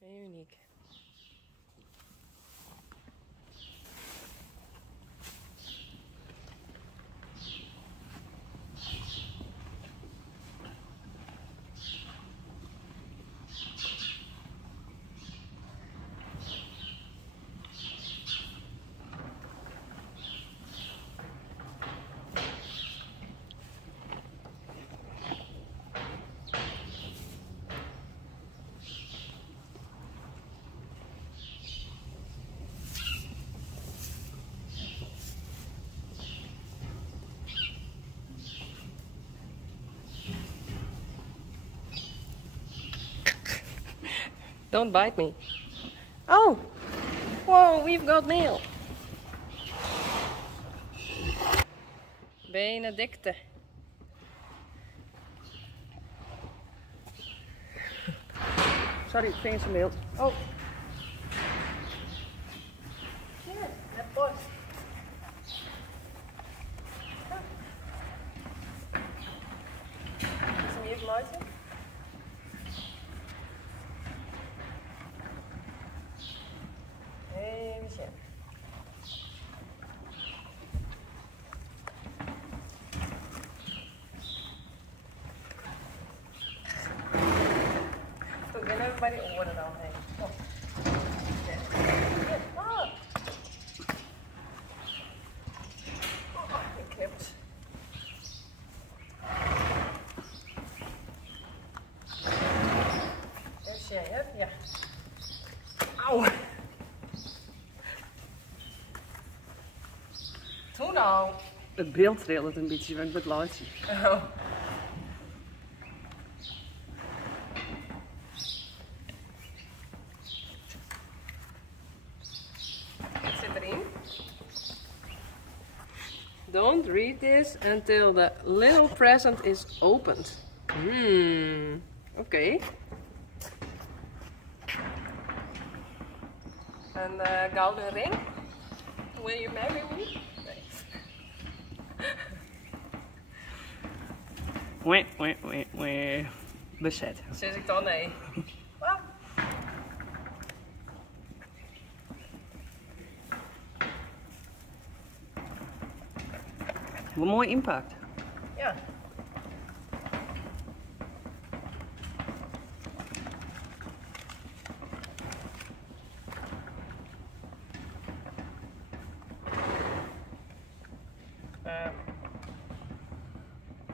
Heel uniek. Don't bite me. Oh! Whoa, we've got mail. Benedicte. Sorry, vingers vermeeld. Oh. Hier, het post. Is hem hier geluisterd? Even zien. Goed, ik ben even bij die oren dan heen. Oh. Hier. Ah. Oh, ik heb het. Dus jij hebt, ja. Auw. Hoe nou? Het beeld trillt een beetje, want ik ben het laatste. Oh. Wat zit erin? Don't read this until the little present is opened. Oké. Een gouden ring. Will you marry me? Wee. Bezet. Zeg ik dan nee. Ah. Wat mooi impact. Ja.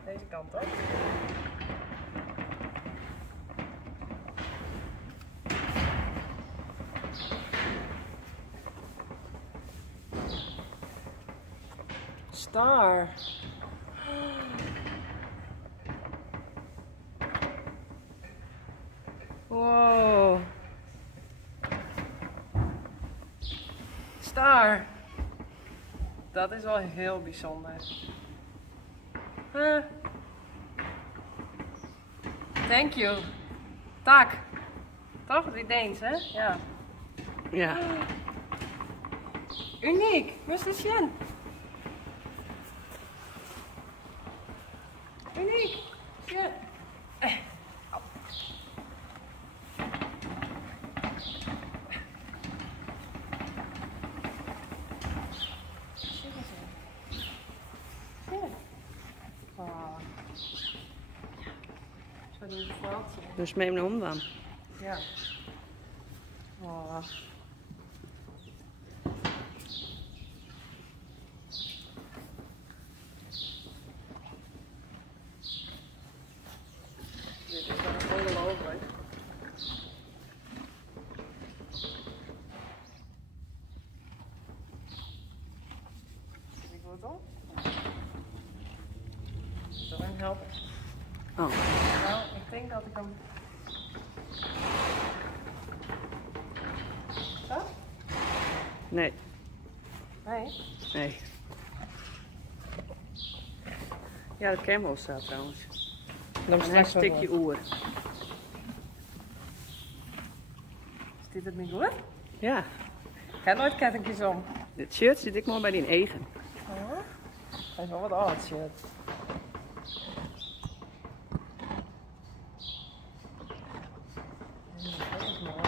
Deze kant op. Star. Wow. Star. Dat is wel heel bijzonder. Thank you. Tak. Toch? Die Deens, hè? Ja. Ja. Uniek. Mr. Shen. Uniek. Shen. Au. Oh. Zo die valt. Dus mee hem om dan. Ja. Oh. Dit is wel ongelooflijk. Zit ik goed op? Zal ik hem helpen? Oh. Nou, ik denk dat ik hem... Zo? Nee. Nee. Nee. Ja, de camel staat trouwens. Dan En hij stikt je oor. Is dit het niet goed? Ja. Ik heb nooit kettingjes om. Dit shirt zit ik maar bij die egen. Oh. Hij is wel wat oud shit. Dat is mooi.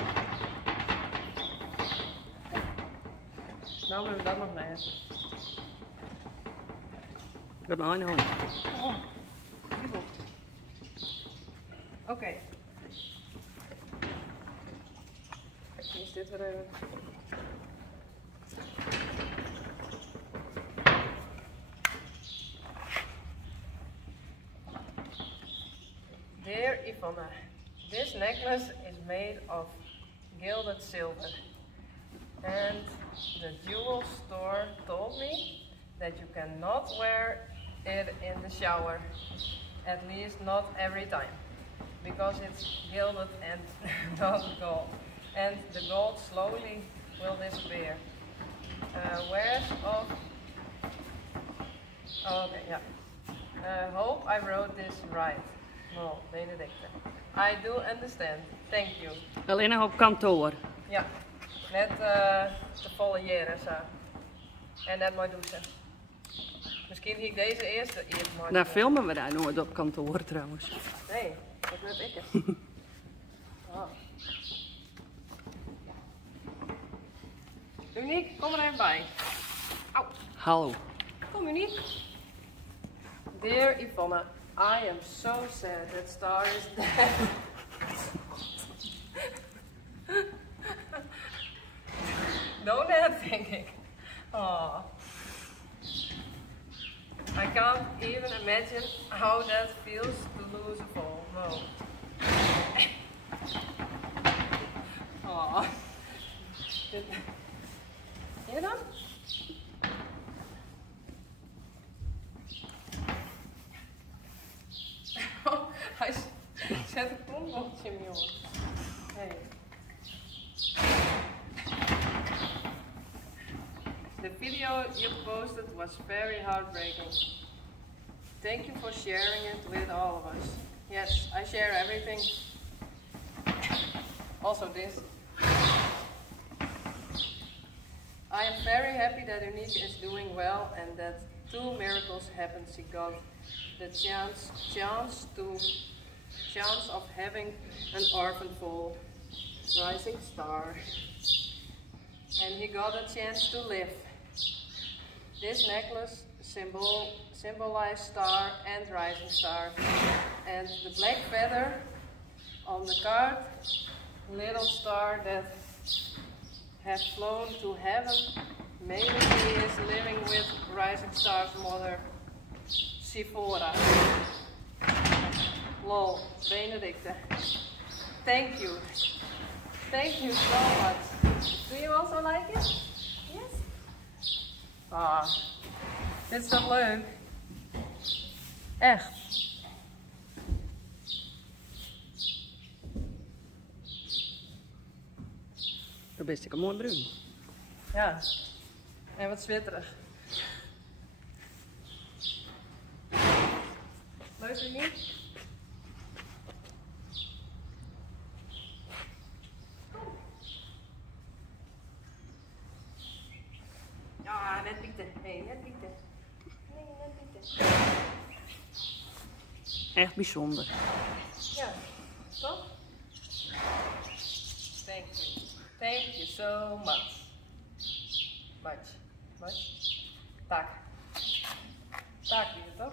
Nou hebben we dat nog net. Dat een hand. Oh, jubel. Oké. Is dit weer even? Dear Ivana, this necklace is made of gilded silver, and the jewel store told me that you cannot wear it in the shower, at least not every time, because it's gilded and not gold, and the gold slowly will disappear. Where's of? Oh, okay, yeah. Hope I wrote this right. No, Benedicte. I do understand. Thank you. Alleen nog op kantoor. Ja, net te foliëren zo. En net mooi douchen. Misschien ging ik deze eerst mooi. Daar filmen we daar nooit op kantoor trouwens. Nee, dat is net ik. Oh. Uniek, kom er even bij. Au. Hallo. Kom Uniek. Dear Ivana, I am so sad that Star is dead. Don't that, denk ik. Oh. I can't even imagine how that feels to lose a fall. No. Oh. Je dan? Oh, hij zet een klombochtje in, jongen. Hey. The video you posted was very heartbreaking. Thank you for sharing it with all of us. Yes, I share everything. Also this. I am very happy that Unique is doing well and that 2 miracles happened. She got the chance of having an orphan fall, rising star, and he got a chance to live. This necklace symbolizes star and rising star, and the black feather on the card, little star that has flown to heaven. Maybe he is living with rising star's mother, Sephora. Lol, Benedicte. Thank you. Thank you so much. Do you also like it? Yes? Ah, dit is toch leuk? Echt. Dat is een mooi bruin. Ja. En wat zwitterig. Leuk u niet? Ja, net pieten. Nee, net pieten. Nee, net pieten. Echt bijzonder. Ja, toch? Thank you. Thank you so much. Much. Tak. Tak hier, toch?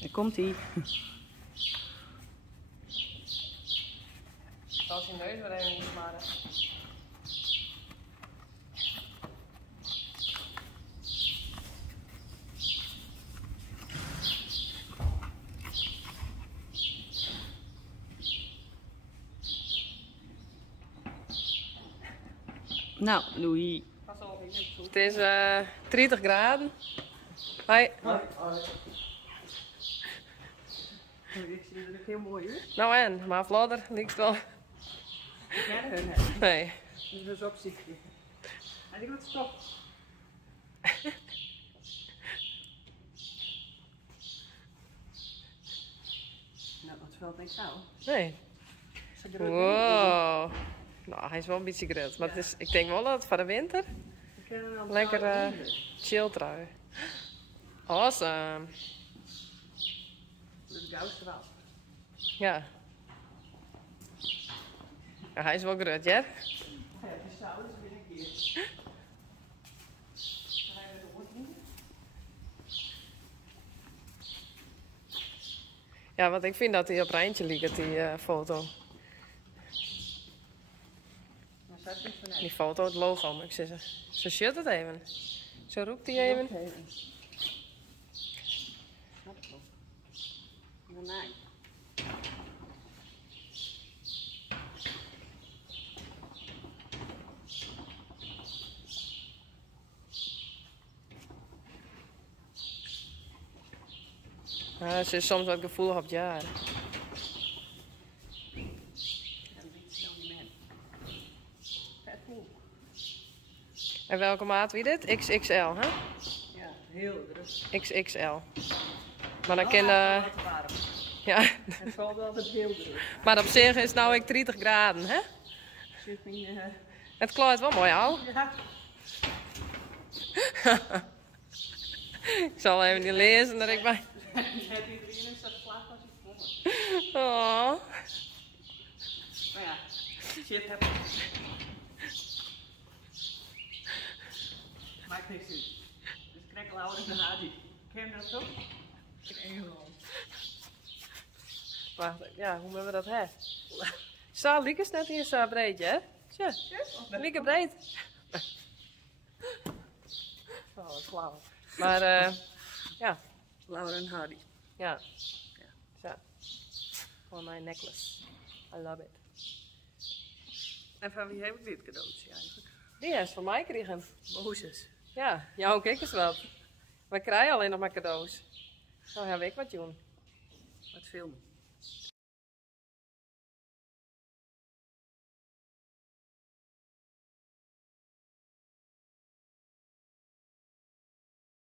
Daar komt hij. Als je neus weer even niet smaren. Nou, Louis. Het is 30 graden. Hoi. Ik zie er ook heel mooi uit. Nou en, maar Vlodder ligt wel. Nee. Dus opzichtje. En ik moet stop. Nou, dat valt niks aan. Nee. Wow. Nou, hij is wel een beetje gret. Maar het is, ik denk wel dat het voor de winter lekker chill trui. Awesome. Dat is het oudste was. Ja. Ja, hij is wel groot, hè? Ja, de schouders weer een keer. Dan gaan we de hoort niet. Ja, want ik vind dat hij op Rijntje ligt, die foto. Maar staat niet vanuit. Die foto, het logo, maar ik zeg ze shut het even. Zo roept hij even. Dat klopt. Daarna. Ja, ze is soms wat gevoelig op het jaar. En welke maat wie dit? XXL, hè? Ja, heel druk. XXL. Maar dan kan ja, Het valt altijd heel druk. maar op zich is het nou ook 30 graden, hè? Het kleuurt wel mooi al. Ja. Ik zal even niet lezen dat ik bij. Het iedereen is dat slaap als ik kom. Oh. Maar ja, shit heb ik. Maakt niks uit. Dus krekkelhouder in de hadi. Ken je dat toch? Engeland. Wacht, ja, hoe hebben we dat hè? Zo, Lieke is net hier zo breed, hè? Tja, Lieke breed. Oh, wat flauw. Maar ja. Laura en Hardy. Ja. Zo. For my necklace. I love it. En van wie heb ik dit cadeautje eigenlijk? Die is van mij kregen. Mozes. Ja, jou ook ik eens wat. Wij krijgen alleen nog maar cadeaus. Nou heb ik wat doen. Wat filmen.